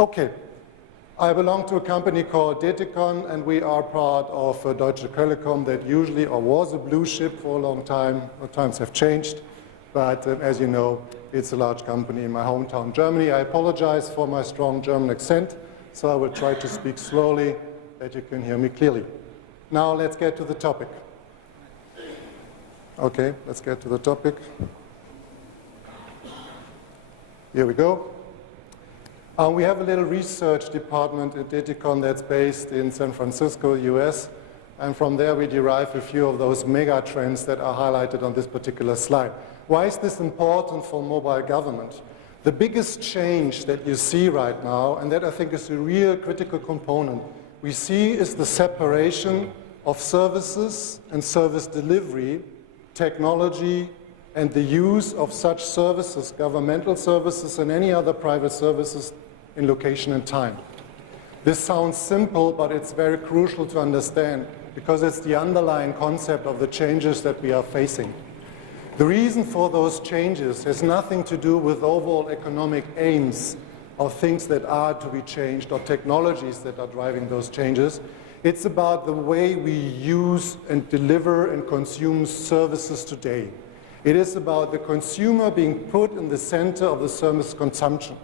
Okay, I belong to a company called Detikon, and we are part of Deutsche Telekom that usually, or was a blue chip for a long time. Times have changed, but as you know, it's a large company in my hometown, Germany. I apologize for my strong German accent, so I will try to speak slowly that you can hear me clearly. Now let's get to the topic. Okay, let's get to the topic. Here we go. We have a little research department at Detikon that's based in San Francisco, US, and from there we derive a few of those mega trends that are highlighted on this particular slide. Why is this important for mobile government? The biggest change that you see right now, and that I think is a real critical component, we see is the separation of services and service delivery, technology, and the use of such services, governmental services and any other private services, in location and time. This sounds simple, but it's very crucial to understand because it's the underlying concept of the changes that we are facing. The reason for those changes has nothing to do with overall economic aims or things that are to be changed or technologies that are driving those changes. It's about the way we use and deliver and consume services today. It is about the consumer being put in the center of the service consumption.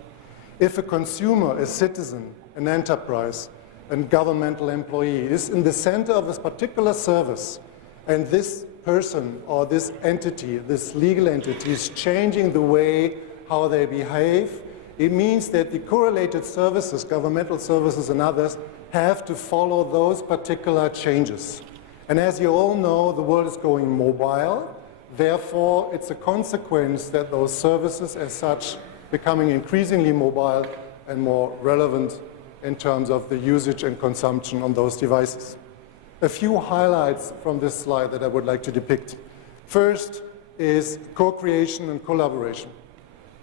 If a consumer, a citizen, an enterprise, a governmental employee is in the center of this particular service, and this person or this entity, this legal entity is changing the way how they behave, it means that the correlated services, governmental services and others, have to follow those particular changes. And as you all know, the world is going mobile. Therefore, it's a consequence that those services as such becoming increasingly mobile and more relevant in terms of the usage and consumption on those devices. A few highlights from this slide that I would like to depict. First is co-creation and collaboration.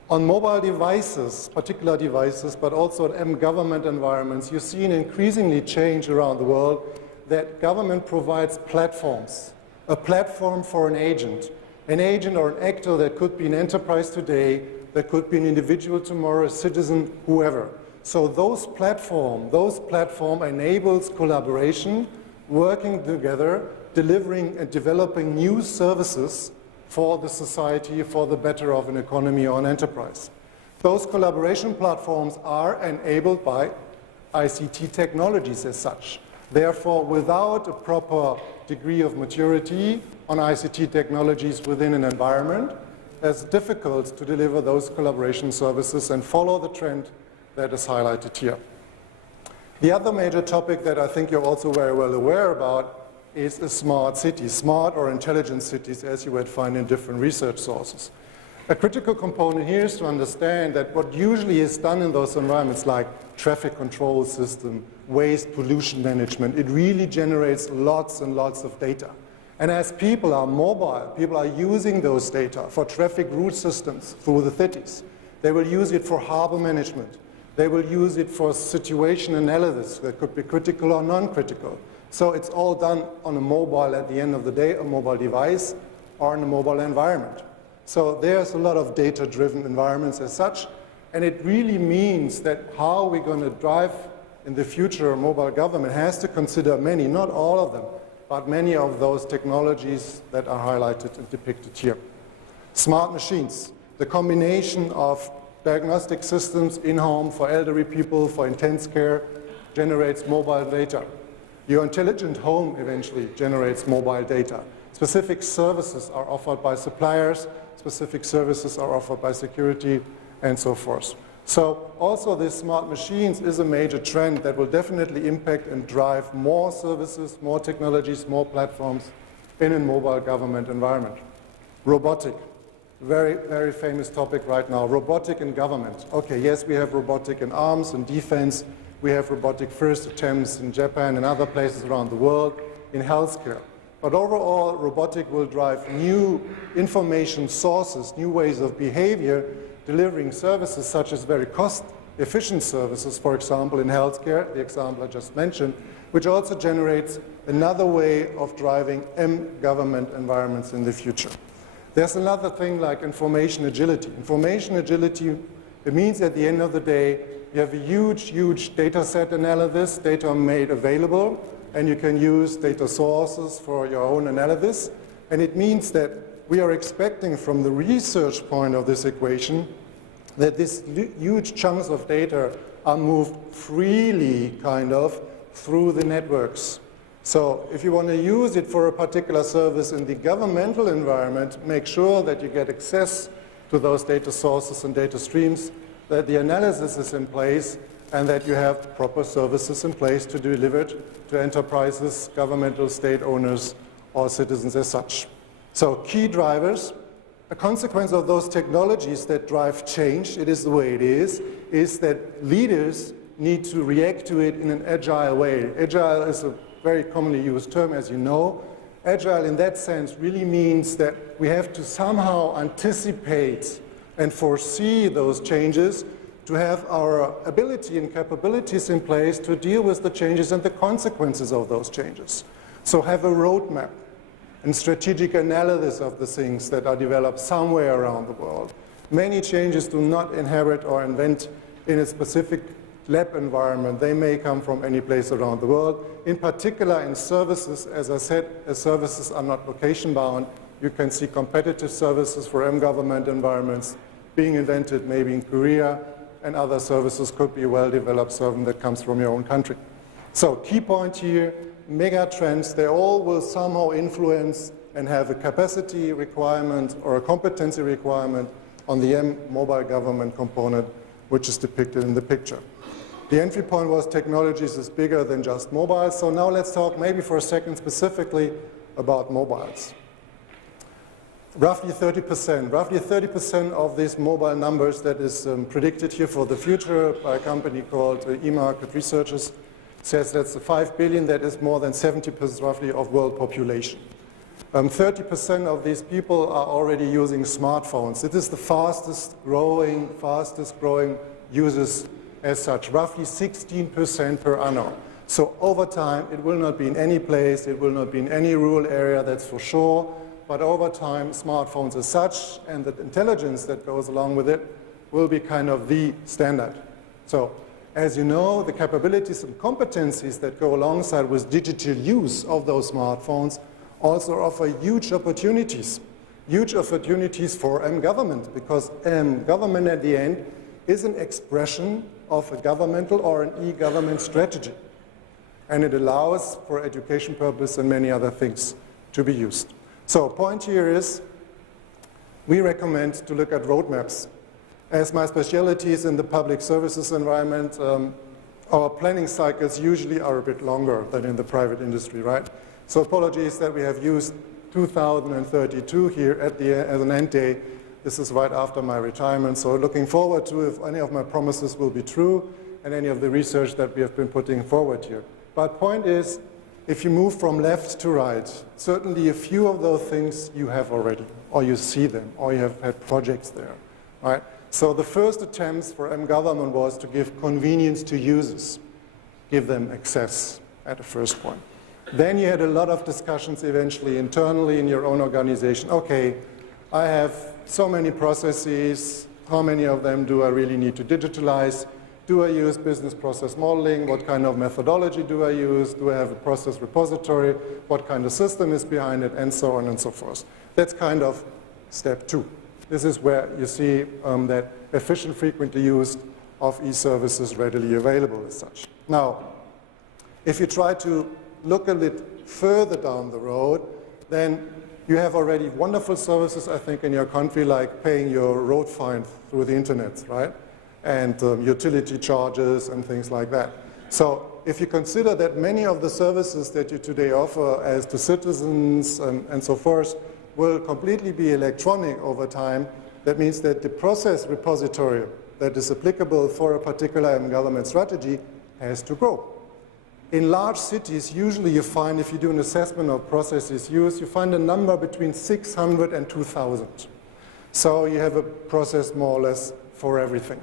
On mobile devices, particular devices, but also in government environments, you see an increasingly change around the world that government provides platforms. A platform for an agent or an actor that could be an enterprise today, that could be an individual tomorrow, a citizen, whoever. So those platform enables collaboration, working together, delivering and developing new services for the society, for the better of an economy or an enterprise. Those collaboration platforms are enabled by ICT technologies as such. Therefore, without a proper degree of maturity on ICT technologies within an environment, it's difficult to deliver those collaboration services and follow the trend that is highlighted here. The other major topic that I think you're also very well aware about is a smart city, smart or intelligent cities, as you would find in different research sources. A critical component here is to understand that what usually is done in those environments like traffic control system, waste pollution management, it really generates lots and lots of data. And as people are mobile, people are using those data for traffic route systems through the cities. They will use it for harbor management. They will use it for situation analysis that could be critical or non-critical. So it's all done on a mobile at the end of the day, a mobile device, or in a mobile environment. So there's a lot of data-driven environments as such, and it really means that how we're going to drive in the future mobile government has to consider many, not all of them, but many of those technologies that are highlighted and depicted here. Smart machines, the combination of diagnostic systems in-home for elderly people, for intense care, generates mobile data. Your intelligent home eventually generates mobile data. Specific services are offered by suppliers, specific services are offered by security, and so forth. So also these smart machines is a major trend that will definitely impact and drive more services, more technologies, more platforms in a mobile government environment. Robotic, very, very famous topic right now. Robotic in government. Okay, yes, we have robotic in arms and defense. We have robotic first attempts in Japan and other places around the world in healthcare. But overall, robotic will drive new information sources, new ways of behavior, delivering services such as very cost-efficient services, for example, in healthcare, the example I just mentioned, which also generates another way of driving government environments in the future. There's another thing like information agility. Information agility, it means at the end of the day, you have a huge data set analysis, data made available, and you can use data sources for your own analysis. And it means that we are expecting from the research point of this equation that these huge chunks of data are moved freely, kind of, through the networks. So if you want to use it for a particular service in the governmental environment, make sure that you get access to those data sources and data streams, that the analysis is in place, and that you have proper services in place to deliver it to enterprises, governmental, state owners, or citizens as such. So key drivers, a consequence of those technologies that drive change, it is the way it is that leaders need to react to it in an agile way. Agile is a very commonly used term, as you know. Agile in that sense really means that we have to somehow anticipate and foresee those changes to have our ability and capabilities in place to deal with the changes and the consequences of those changes. So have a roadmap and strategic analysis of the things that are developed somewhere around the world. Many changes do not inherit or invent in a specific lab environment. They may come from any place around the world. In particular in services, as I said, as services are not location bound, you can see competitive services for government environments being invented maybe in Korea, and other services could be a well-developed service that comes from your own country. So key point here, mega trends, they all will somehow influence and have a capacity requirement or a competency requirement on the mobile government component, which is depicted in the picture. The entry point was technologies is bigger than just mobiles. So now let's talk maybe for a second specifically about mobiles. Roughly 30% of these mobile numbers that is predicted here for the future by a company called eMarket Researchers says that's 5 billion, that is more than 70% roughly of world population. 30% of these people are already using smartphones. It is the fastest growing users as such, roughly 16% per annum. So over time, it will not be in any place, it will not be in any rural area, that's for sure, but over time, smartphones as such, and the intelligence that goes along with it, will be kind of the standard. So, as you know, the capabilities and competencies that go alongside with digital use of those smartphones also offer huge opportunities for government, because government at the end is an expression of a governmental or an e-government strategy. And it allows for education purpose and many other things to be used. So point here is, we recommend to look at roadmaps. As my specialty is in the public services environment, our planning cycles usually are a bit longer than in the private industry, right? So apologies that we have used 2032 here as an end day. This is right after my retirement, so looking forward to if any of my promises will be true and any of the research that we have been putting forward here. But point is, if you move from left to right, certainly a few of those things you have already, or you see them, or you have had projects there, right? So the first attempts for government was to give convenience to users, give them access at the first point. Then you had a lot of discussions eventually internally in your own organization. Okay, I have so many processes, how many of them do I really need to digitalize? Do I use business process modeling? What kind of methodology do I use? Do I have a process repository? What kind of system is behind it? And so on and so forth. That's kind of step 2. This is where you see that efficient, frequently used of e-services readily available as such. Now, if you try to look a little further down the road, then you have already wonderful services, I think, in your country, like paying your road fine through the internet, right? And utility charges and things like that. So if you consider that many of the services that you today offer as to citizens and so forth will completely be electronic over time, that means that the process repository that is applicable for a particular government strategy has to grow. In large cities, usually you find, if you do an assessment of processes used, you find a number between 600 and 2,000. So you have a process more or less for everything.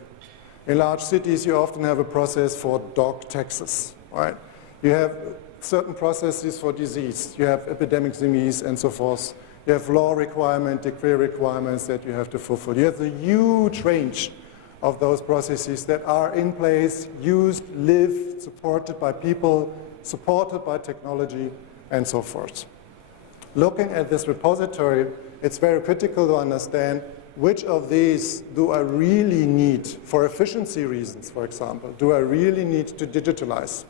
In large cities, you often have a process for dog taxes, right? You have certain processes for disease. You have epidemic disease and so forth. You have law requirement, decree requirements that you have to fulfill. You have a huge range of those processes that are in place, used, lived, supported by people, supported by technology, and so forth. Looking at this repository, it's very critical to understand which of these do I really need for efficiency reasons, for example. Do I really need to digitalize?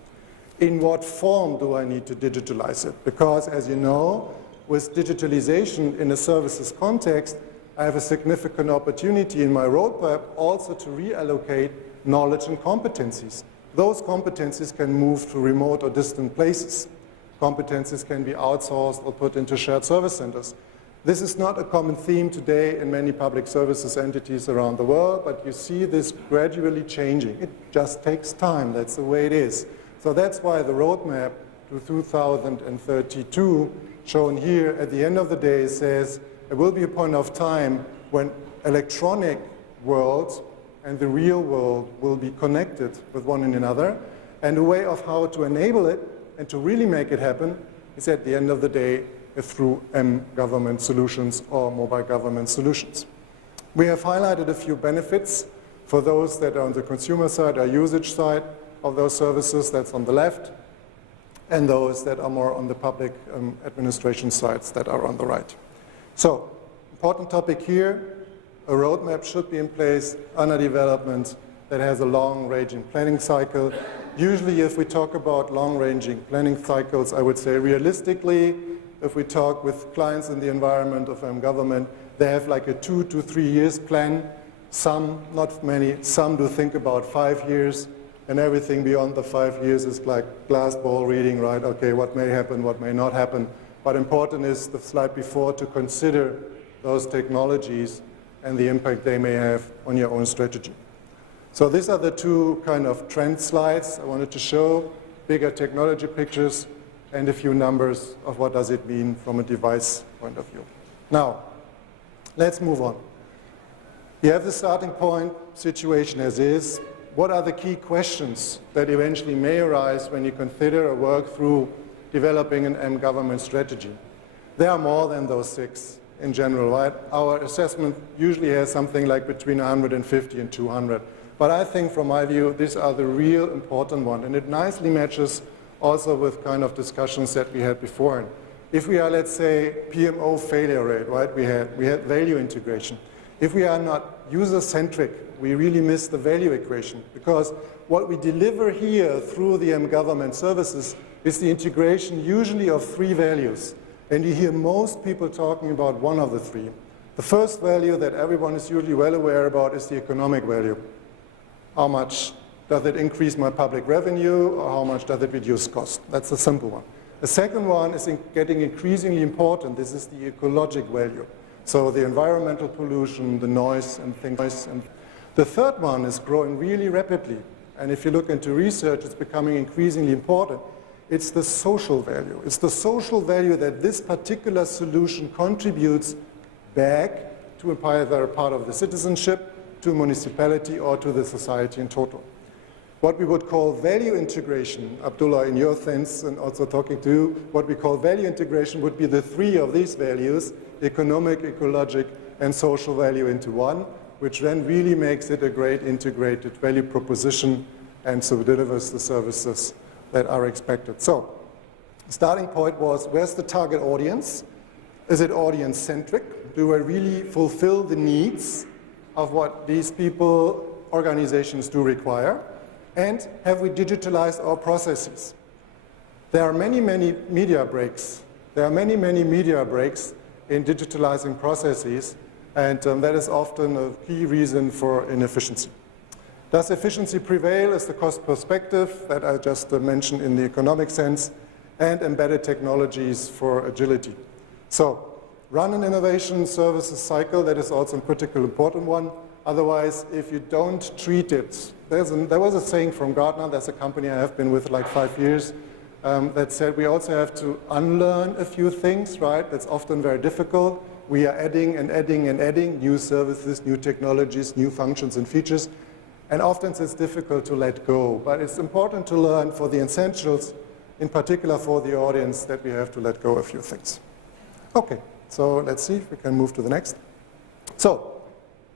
In what form do I need to digitalize it? Because, as you know, with digitalization in a services context, I have a significant opportunity in my roadmap also to reallocate knowledge and competencies. Those competencies can move to remote or distant places. Competencies can be outsourced or put into shared service centers. This is not a common theme today in many public services entities around the world, but you see this gradually changing. It just takes time. That's the way it is. So that's why the roadmap to 2032, shown here at the end of the day, says there will be a point of time when electronic world and the real world will be connected with one another, and a way of how to enable it and to really make it happen is at the end of the day through government solutions or mobile government solutions. We have highlighted a few benefits for those that are on the consumer side or usage side of those services, that's on the left, and those that are more on the public administration sides that are on the right. So, important topic here, a roadmap should be in place under development that has a long-ranging planning cycle. Usually if we talk about long-ranging planning cycles, I would say realistically, if we talk with clients in the environment of government, they have like a 2 to 3 years plan. Some, not many, some do think about 5 years, and everything beyond the 5 years is like glass ball reading, right? Okay, what may happen, what may not happen. But important is the slide before to consider those technologies and the impact they may have on your own strategy. So these are the two kind of trend slides I wanted to show, bigger technology pictures and a few numbers of what does it mean from a device point of view. Now, let's move on. You have the starting point, situation as is. What are the key questions that eventually may arise when you consider or work through developing an government strategy? There are more than those 6 in general, right? Our assessment usually has something like between 150 and 200. But I think from my view, these are the real important ones. And it nicely matches also with kind of discussions that we had before. If we are, let's say, PMO failure rate, right? We had value integration. If we are not user-centric, we really miss the value equation, because what we deliver here through the government services is the integration usually of 3 values. And you hear most people talking about one of the 3. The first value that everyone is usually well aware about is the economic value. How much does it increase my public revenue, or how much does it reduce cost? That's a simple one. The second one is getting increasingly important. This is the ecologic value. So the environmental pollution, the noise and things. And the third one is growing really rapidly. And if you look into research, it's becoming increasingly important. It's the social value. It's the social value that this particular solution contributes back to either a part of the citizenship, to municipality, or to the society in total. What we would call value integration, Abdullah, in your sense, and also talking to you, what we call value integration would be the 3 of these values, economic, ecologic, and social value into one, which then really makes it a great integrated value proposition and so delivers the services that are expected. So, starting point was, where's the target audience? Is it audience-centric? Do I really fulfill the needs of what these people, organizations do require? And have we digitalized our processes? There are many, many media breaks. There are many, many media breaks in digitalizing processes, and that is often a key reason for inefficiency. Does efficiency prevail is the cost perspective that I just mentioned in the economic sense, and embedded technologies for agility. So, run an innovation services cycle, that is also a critical important one. Otherwise, if you don't treat it, there was a saying from Gartner, that's a company I have been with like 5 years, that said we also have to unlearn a few things, right? That's often very difficult. We are adding and adding and adding new services, new technologies, new functions and features, and often it's difficult to let go. But it's important to learn for the essentials, in particular for the audience, that we have to let go a few things. Okay, so let's see if we can move to the next. So,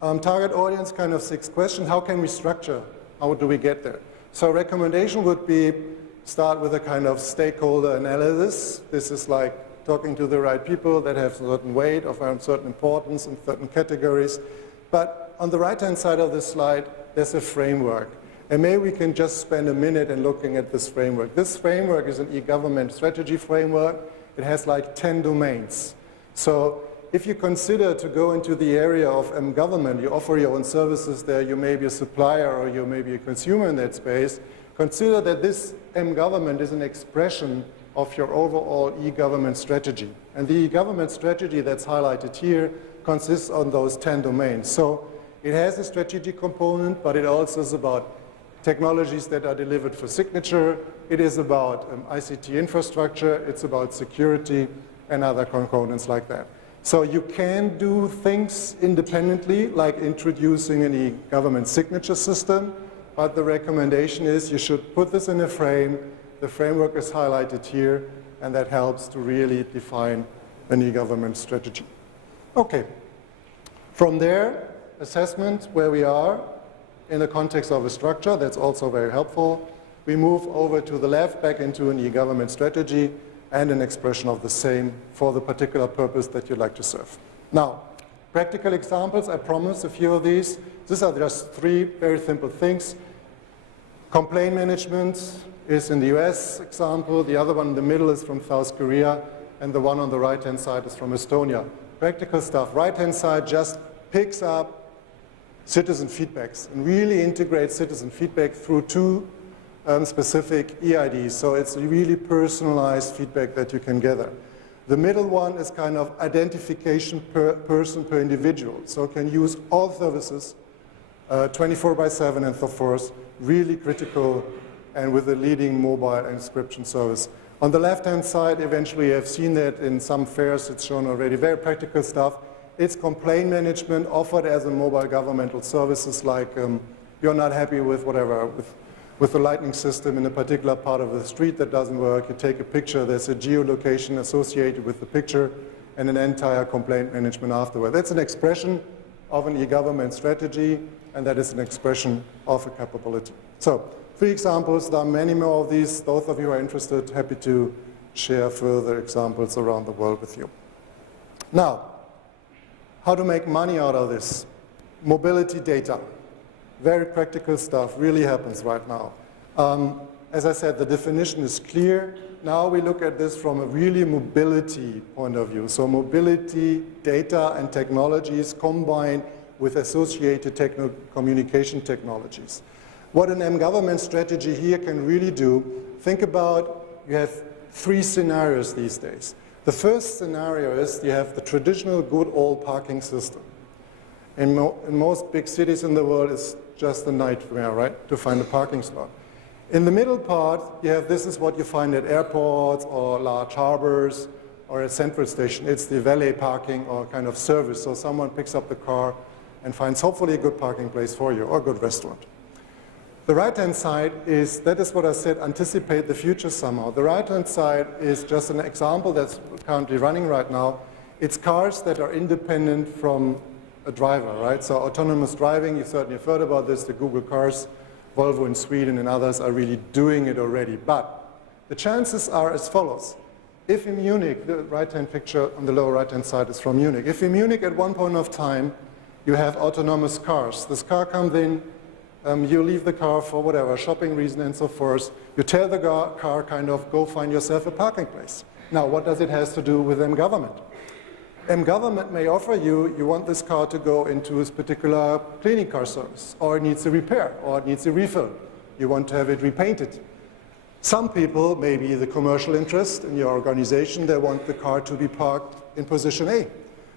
Target audience, kind of 6 questions. How can we structure? How do we get there? So recommendation would be start with a kind of stakeholder analysis. This is like talking to the right people that have a certain weight, of a certain importance in certain categories. But on the right-hand side of this slide, there's a framework. And maybe we can just spend a minute in looking at this framework. This framework is an e-government strategy framework. It has like 10 domains. So if you consider to go into the area of government, you offer your own services there, you may be a supplier or you may be a consumer in that space, consider that this government is an expression of your overall e-government strategy. And the e-government strategy that's highlighted here consists on those 10 domains. So it has a strategic component, but it also is about technologies that are delivered for signature. It is about ICT infrastructure. It's about security and other components like that. So you can do things independently, like introducing an e-government signature system, but the recommendation is you should put this in a frame. The framework is highlighted here, and that helps to really define an e-government strategy. Okay. From there, assessment, where we are in the context of a structure. That's also very helpful. We move over to the left, back into an e-government strategy and an expression of the same for the particular purpose that you'd like to serve. Now, practical examples, I promise a few of these. These are just 3 very simple things. Complaint management is in the US example. The other one in the middle is from South Korea, and the one on the right-hand side is from Estonia. Practical stuff. Right-hand side just picks up citizen feedbacks and really integrates citizen feedback through 2 specific EIDs. So it's really personalized feedback that you can gather. The middle one is kind of identification per person, per individual. So can use all services 24/7 and so forth, really critical, and with a leading mobile inscription service. On the left-hand side, eventually you have seen that in some fairs, it's shown already, very practical stuff. It's complaint management offered as a mobile governmental services, like you're not happy with whatever, with the lighting system in a particular part of the street that doesn't work. You take a picture, there's a geolocation associated with the picture, and an entire complaint management afterward. That's an expression of an e-government strategy, and that is an expression of a capability. So 3 examples. There are many more of these. Those of you who are interested, happy to share further examples around the world with you. Now, how to make money out of this? Mobility data. Very practical stuff, really happens right now. As I said, the definition is clear. Now we look at this from a really mobility point of view. So mobility, data, and technologies combined with associated communication technologies. What an government strategy here can really do, think about, you have 3 scenarios these days. The first scenario is you have the traditional good old parking system. In most big cities in the world, it's just a nightmare, right, to find a parking slot. In the middle part, you have, this is what you find at airports or large harbors or at central station. It's the valet parking or kind of service. So someone picks up the car and finds hopefully a good parking place for you or a good restaurant. The right-hand side is, that is what I said, anticipate the future somehow. The right-hand side is just an example that's currently running right now. It's cars that are independent from a driver, right? So autonomous driving, you certainly have heard about this, the Google cars, Volvo in Sweden and others are really doing it already. But the chances are as follows. If in Munich, the right-hand picture on the lower right-hand side is from Munich. If in Munich at one point of time you have autonomous cars, this car comes in, you leave the car for whatever, shopping reason and so forth. You tell the car kind of, go find yourself a parking place. Now, what does it have to do with government? Government may offer you, you want this car to go into a particular cleaning car service, or it needs a repair, or it needs a refill. You want to have it repainted. Some people, maybe the commercial interest in your organization, they want the car to be parked in position A.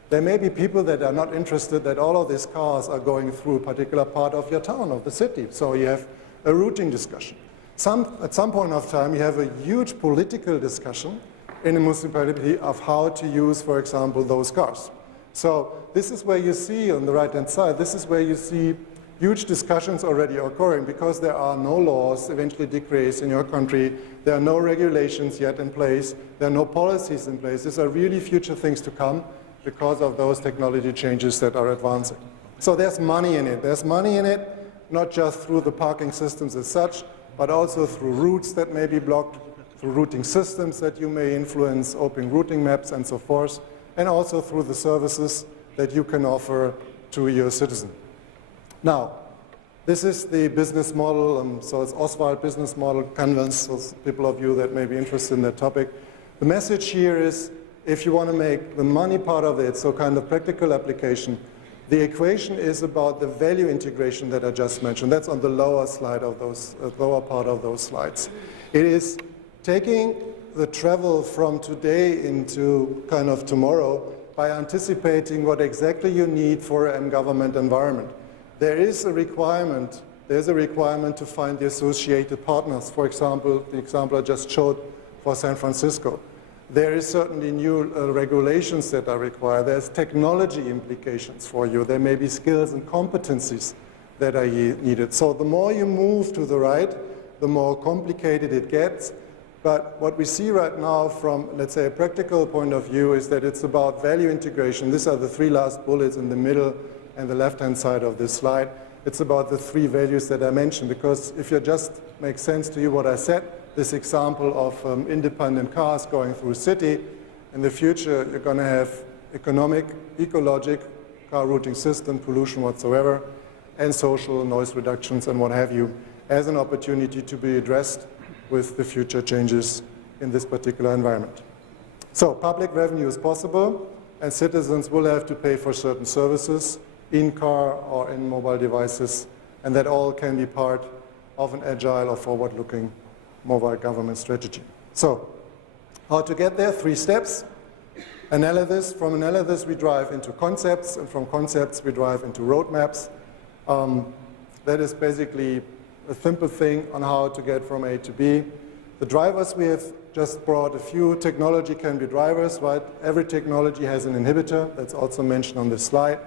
There may be people that are not interested that all of these cars are going through a particular part of your town, of the city. So you have a routing discussion. At some point of time, you have a huge political discussion in a municipality of how to use, for example, those cars. So this is where you see on the right-hand side, this is where you see huge discussions already occurring because there are no laws eventually decreased in your country. There are no regulations yet in place. There are no policies in place. These are really future things to come because of those technology changes that are advancing. So there's money in it. There's money in it, not just through the parking systems as such, but also through routes that may be blocked, through routing systems that you may influence, open routing maps and so forth, and also through the services that you can offer to your citizen. Now, this is the business model, so it's Oswald business model canvas, those people of you that may be interested in that topic. The message here is, if you want to make the money part of it, so kind of practical application, the equation is about the value integration that I just mentioned. That's on the lower slide of those, lower part of those slides. It is taking the travel from today into kind of tomorrow by anticipating what exactly you need for a government environment. There is a requirement. There's a requirement to find the associated partners. For example, the example I just showed for San Francisco. There is certainly new regulations that are required. There's technology implications for you. There may be skills and competencies that are needed. So the more you move to the right, the more complicated it gets. But what we see right now from, let's say, a practical point of view is that it's about value integration. These are the three last bullets in the middle and the left-hand side of this slide. It's about the three values that I mentioned, because if it just makes sense to you what I said, this example of independent cars going through a city, in the future you're going to have economic, ecologic, car routing system, pollution whatsoever, and social noise reductions and what have you, as an opportunity to be addressed with the future changes in this particular environment. So public revenue is possible, and citizens will have to pay for certain services in car or in mobile devices, and that all can be part of an agile or forward-looking mobile government strategy. So how to get there? 3 steps. Analysis. From analysis we drive into concepts, and from concepts we drive into roadmaps. That is basically a simple thing on how to get from A to B. The drivers we have just brought a few. Technology can be drivers, right? Every technology has an inhibitor. That's also mentioned on this slide.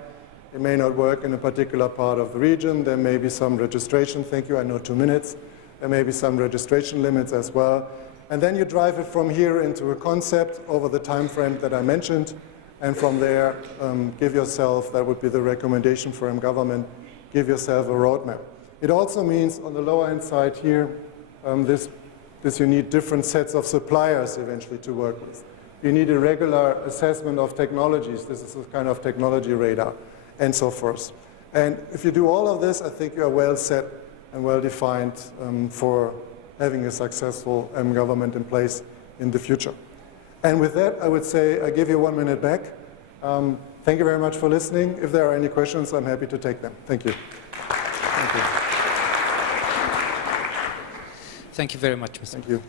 It may not work in a particular part of the region. There may be some registration. Thank you, I know 2 minutes. There may be some registration limits as well. And then you drive it from here into a concept over the time frame that I mentioned. And from there, give yourself, that would be the recommendation for government, give yourself a roadmap. It also means on the lower hand side here, this you need different sets of suppliers eventually to work with. You need a regular assessment of technologies. This is a kind of technology radar, and so forth. And if you do all of this, I think you are well set and well defined for having a successful government in place in the future. And with that, I would say I give you 1 minute back. Thank you very much for listening. If there are any questions, I'm happy to take them. Thank you. Thank you. Thank you very much, Mr. Thank you.